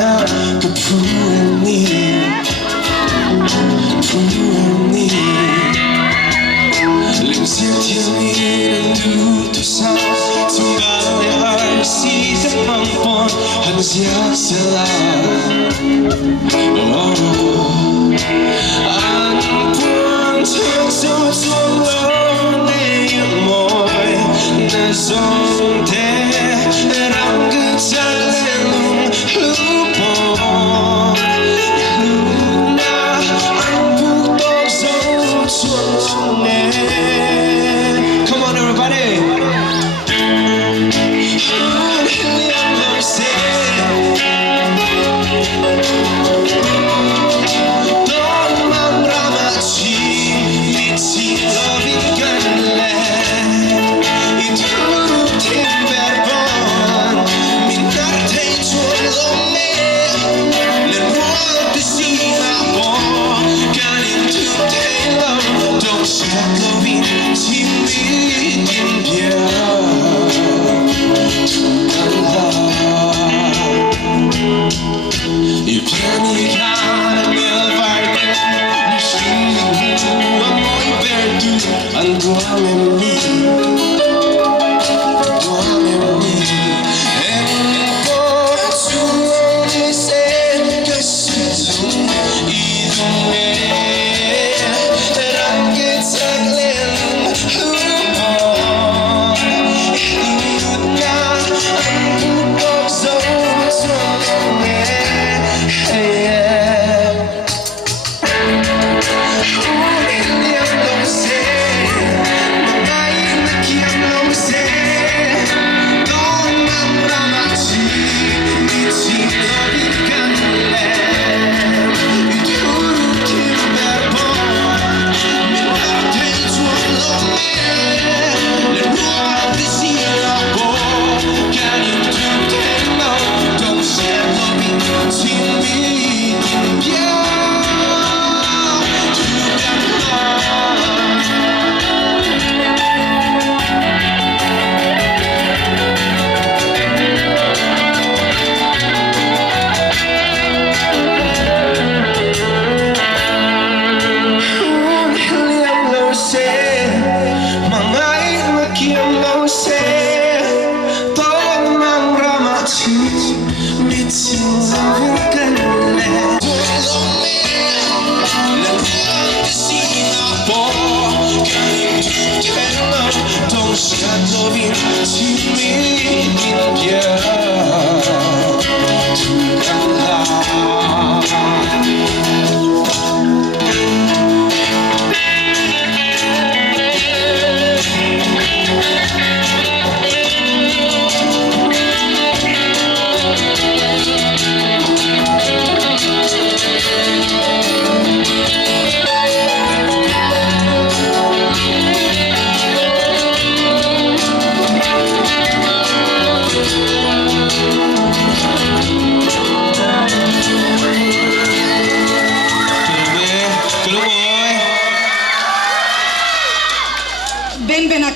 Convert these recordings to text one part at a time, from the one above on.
na kapuni lim xiên thiên nhiên du tu sa sung ga le ar si sa mang pon han sia sela an pon thang so chuang lo ne moi na song te rang ge cha le lung lu pon na an pu to so chuang ne. Come on everybody.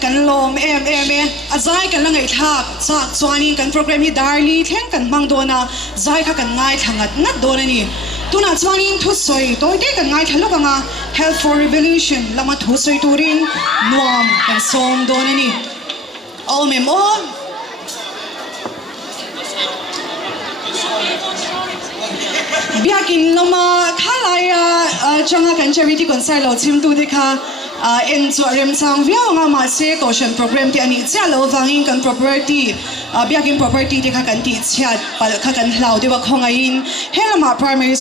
Kan lom azai kan langai thak chak chuanin kan program hi darli thleng kan mang dona zai kha kan ngai thangat ngat dona ni tuna chuanin thu soi toite kan ngai thaluk anga health for revolution lama thu soi turin nuam kan som dona ni all mem all biakin lama khalaya changa kan charity concert lo chim tu de kha en chuarem chang viau nga ma se caution program ti ani cha lo wangin kan property biakin property te kha kan ti chat pal kha kan hlau de wa khongain helama primary